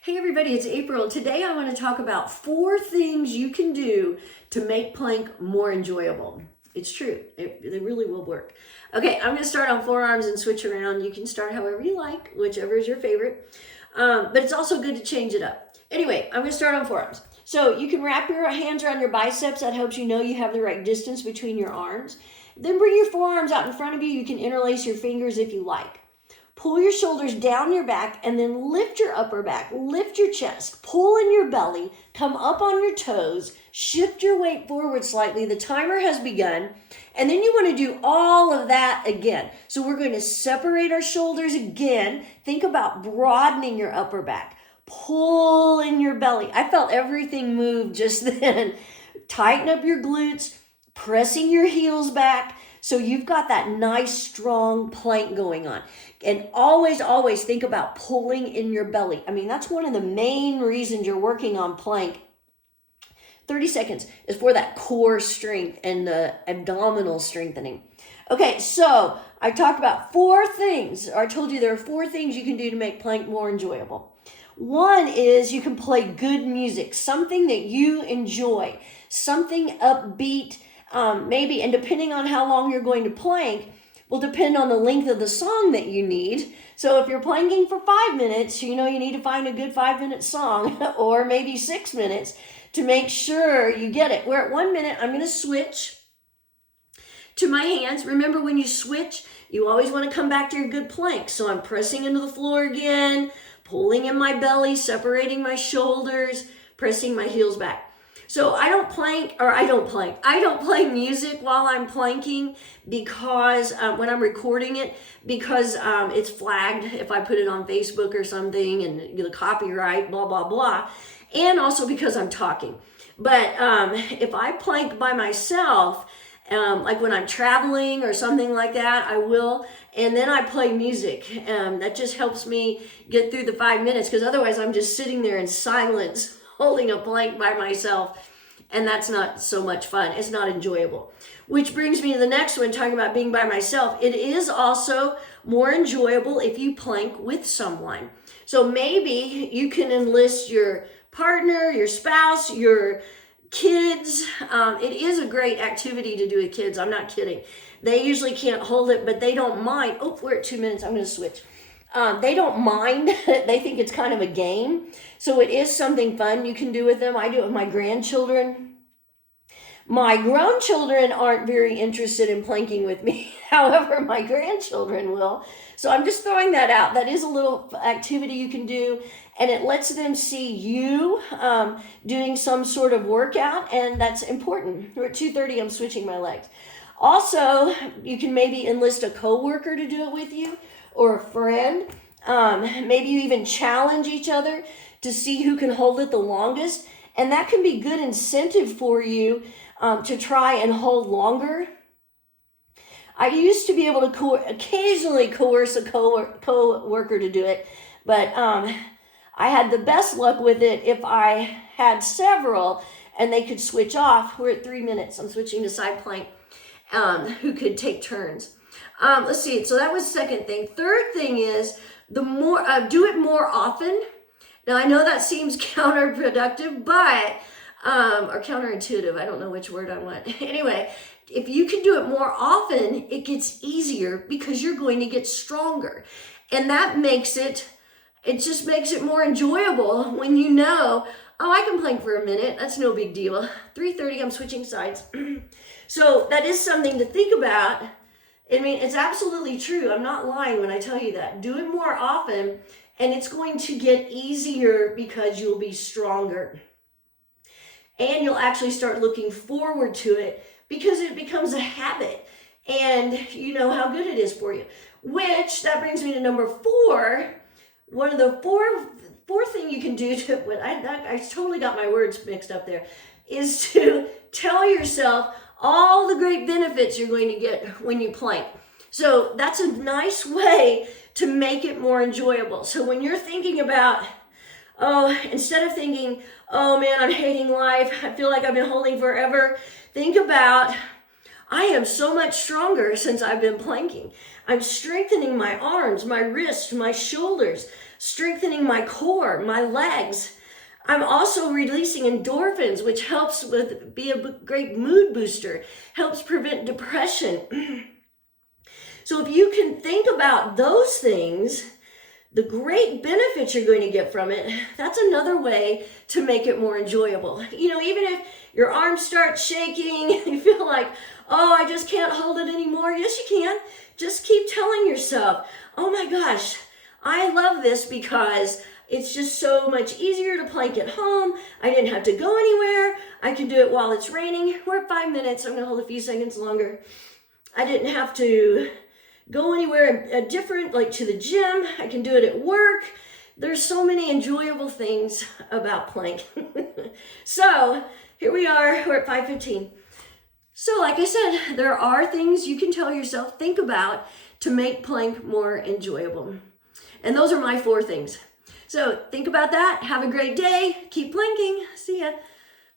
Hey everybody, it's April. Today I want to talk about 4 things you can do to make plank more enjoyable. It's true, they really will work. Okay, I'm going to start on forearms and switch around. You can start however you like, whichever is your favorite. But it's also good to change it up. Anyway, I'm going to start on forearms. So you can wrap your hands around your biceps. That helps you know you have the right distance between your arms. Then bring your forearms out in front of you. You can interlace your fingers if you like. Pull your shoulders down your back and then lift your upper back, lift your chest, pull in your belly, come up on your toes, shift your weight forward slightly. The timer has begun. And then you want to do all of that again. So we're going to separate our shoulders again. Think about broadening your upper back. Pull in your belly. I felt everything move just then. Tighten up your glutes, pressing your heels back. So you've got that nice, strong plank going on. And always, always think about pulling in your belly. I mean, that's one of the main reasons you're working on plank. 30 seconds is for that core strength and the abdominal strengthening. Okay, so I talked about 4 things. I told you there are 4 things you can do to make plank more enjoyable. One is you can play good music, something that you enjoy, something upbeat, maybe, and depending on how long you're going to plank, will depend on the length of the song that you need. So if you're planking for 5 minutes, you need to find a good 5-minute song or maybe 6 minutes to make sure you get it. We're at 1 minute. I'm going to switch to my hands. Remember, when you switch, you always want to come back to your good plank. So I'm pressing into the floor again, pulling in my belly, separating my shoulders, pressing my heels back. So I don't play music while I'm planking because when I'm recording it, because it's flagged if I put it on Facebook or something and the copyright, blah, blah, blah. And also because I'm talking. But if I plank by myself, like when I'm traveling or something like that, I will. And then I play music. That just helps me get through the 5 minutes, because otherwise I'm just sitting there in silence holding a plank by myself, and that's not so much fun. It's not enjoyable. Which brings me to the next one, talking about being by myself. It is also more enjoyable if you plank with someone. So maybe you can enlist your partner, your spouse, your kids. It is a great activity to do with kids. I'm not kidding. They usually can't hold it, but they don't mind. Oh, we're at 2 minutes. I'm going to switch. They don't mind. They think it's kind of a game. So it is something fun you can do with them. I do it with my grandchildren. My grown children aren't very interested in planking with me. However, my grandchildren will. So I'm just throwing that out. That is a little activity you can do, and it lets them see you doing some sort of workout, and that's important. We're at 2:30. I'm switching my legs. Also, you can maybe enlist a coworker to do it with you, or a friend. Maybe you even challenge each other to see who can hold it the longest. And that can be good incentive for you to try and hold longer. I used to be able to occasionally coerce a co-worker to do it, but I had the best luck with it if I had several and they could switch off. We're at 3 minutes. I'm switching to side plank, who could take turns. Let's see. So that was the second thing. Third thing is do it more often. Now I know that seems counterproductive, but or counterintuitive. I don't know which word I want. Anyway, if you can do it more often, it gets easier because you're going to get stronger, and that just makes it more enjoyable when you know, oh, I can plank for a minute. That's no big deal. 3:30. I'm switching sides. So that is something to think about. I mean, it's absolutely true. I'm not lying when I tell you that. Do it more often, and it's going to get easier because you'll be stronger. And you'll actually start looking forward to it because it becomes a habit, and you know how good it is for you. Which, that brings me to number 4. One of the four thing you can do I totally got my words mixed up there, is to tell yourself all the great benefits you're going to get when you plank. So that's a nice way to make it more enjoyable. So when you're thinking about, instead of thinking, oh man, I'm hating life, I feel like I've been holding forever, think about, I am so much stronger since I've been planking. I'm strengthening my arms, my wrists, my shoulders, strengthening my core, my legs. I'm also releasing endorphins, which helps be a great mood booster, helps prevent depression. So if you can think about those things, the great benefits you're going to get from it, that's another way to make it more enjoyable. Even if your arms start shaking, you feel like, oh, I just can't hold it anymore. Yes, you can. Just keep telling yourself, oh my gosh, I love this because it's just so much easier to plank at home. I didn't have to go anywhere. I can do it while it's raining. We're at 5 minutes. I'm going to hold a few seconds longer. I didn't have to go anywhere different, like to the gym. I can do it at work. There's so many enjoyable things about plank. So here we are. We're at 5:15. So like I said, there are things you can tell yourself, think about to make plank more enjoyable. And those are my 4 things. So think about that. Have a great day. Keep planking. See ya.